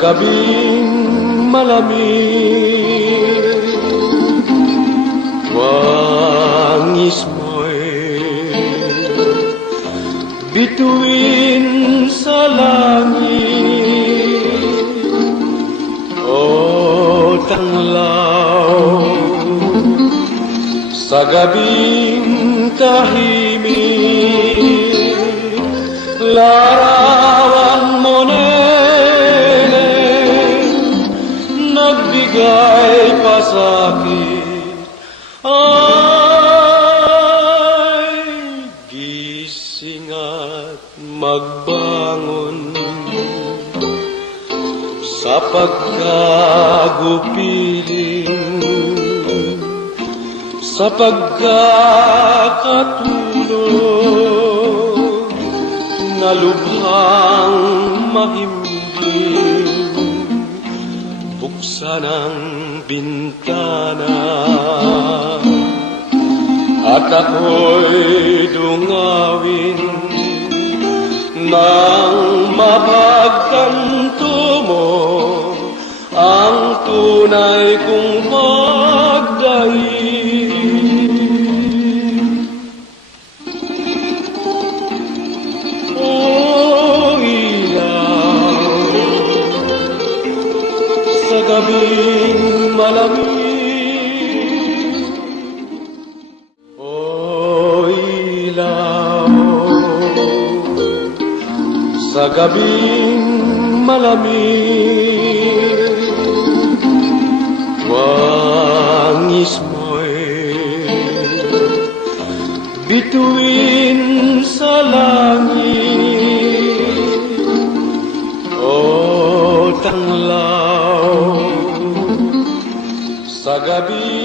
gabing malamig, wangis mo'y bituin sa langit. O tanglaw sa gabing tahimik, larawan mo nene, nagbigay pasakit. Ay, gising at magbangon sa pagkagupiling, sa pagkakatulog na lubhang mahimbing. Buksan ang bintana at ako'y dungawin nang mapagtanto mo ang tunay kong pagdaig. O ilaw sa gabing malamig, o ilaw sa gabing malamig, wangis mo'y bituin sa langit. O tanglaw sa gabi